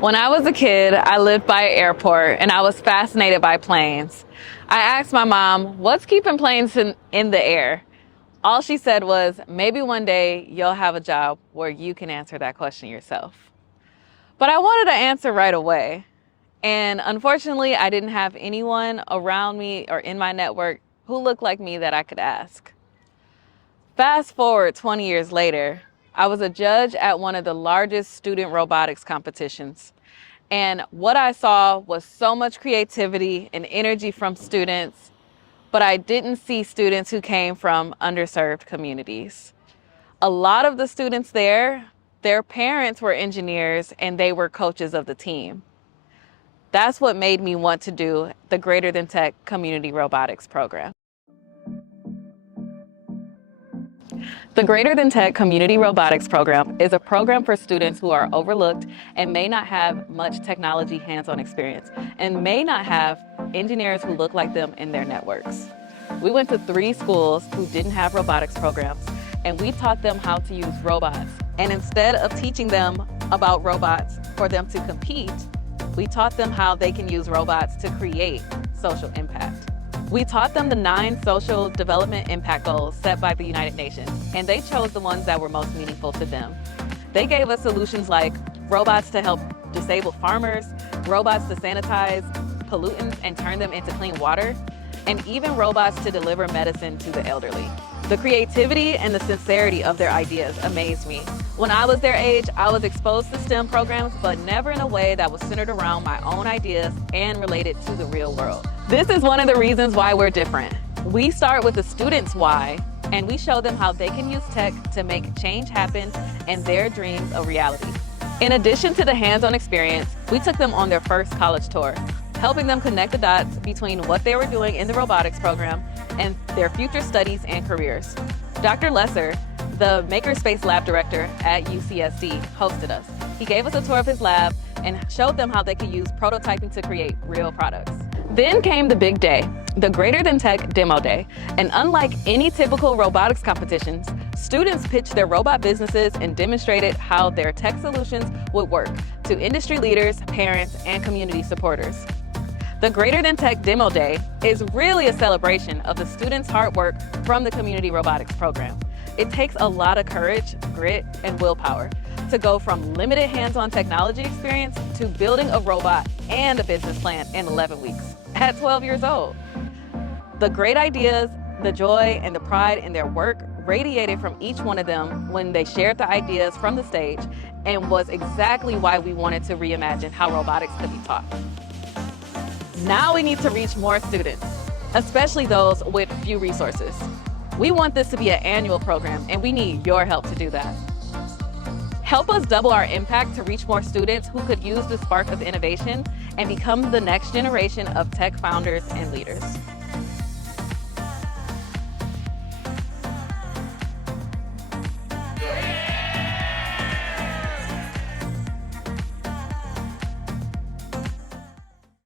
When I was a kid, I lived by an airport and I was fascinated by planes. I asked my mom, what's keeping planes in the air? All she said was, maybe one day you'll have a job where you can answer that question yourself. But I wanted an answer right away. And unfortunately, I didn't have anyone around me or in my network who looked like me that I could ask. Fast forward 20 years later, I was a judge at one of the largest student robotics competitions. And what I saw was so much creativity and energy from students, but I didn't see students who came from underserved communities. A lot of the students there, their parents were engineers and they were coaches of the team. That's what made me want to do the Greater Than Tech Community Robotics program. The Greater Than Tech Community Robotics program is a program for students who are overlooked and may not have much technology hands-on experience and may not have engineers who look like them in their networks. We went to 3 schools who didn't have robotics programs, and we taught them how to use robots. And instead of teaching them about robots for them to compete, we taught them how they can use robots to create social impact. We taught them the 9 social development impact goals set by the United Nations, and they chose the ones that were most meaningful to them. They gave us solutions like robots to help disabled farmers, robots to sanitize pollutants and turn them into clean water, and even robots to deliver medicine to the elderly. The creativity and the sincerity of their ideas amazed me. When I was their age, I was exposed to STEM programs, but never in a way that was centered around my own ideas and related to the real world. This is one of the reasons why we're different. We start with the students' why, and we show them how they can use tech to make change happen and their dreams a reality. In addition to the hands-on experience, we took them on their first college tour, helping them connect the dots between what they were doing in the robotics program and their future studies and careers. Dr. Lesser, the Makerspace Lab Director at UCSD, hosted us. He gave us a tour of his lab and showed them how they could use prototyping to create real products. Then came the big day, the Greater Than Tech Demo Day. And unlike any typical robotics competitions, students pitched their robot businesses and demonstrated how their tech solutions would work to industry leaders, parents, and community supporters. The Greater Than Tech Demo Day is really a celebration of the students' hard work from the Community Robotics program. It takes a lot of courage, grit, and willpower to go from limited hands-on technology experience to building a robot and a business plan in 11 weeks at 12 years old. The great ideas, the joy, and the pride in their work radiated from each one of them when they shared the ideas from the stage, and was exactly why we wanted to reimagine how robotics could be taught. Now we need to reach more students, especially those with few resources. We want this to be an annual program, and we need your help to do that. Help us double our impact to reach more students who could use the spark of innovation and become the next generation of tech founders and leaders.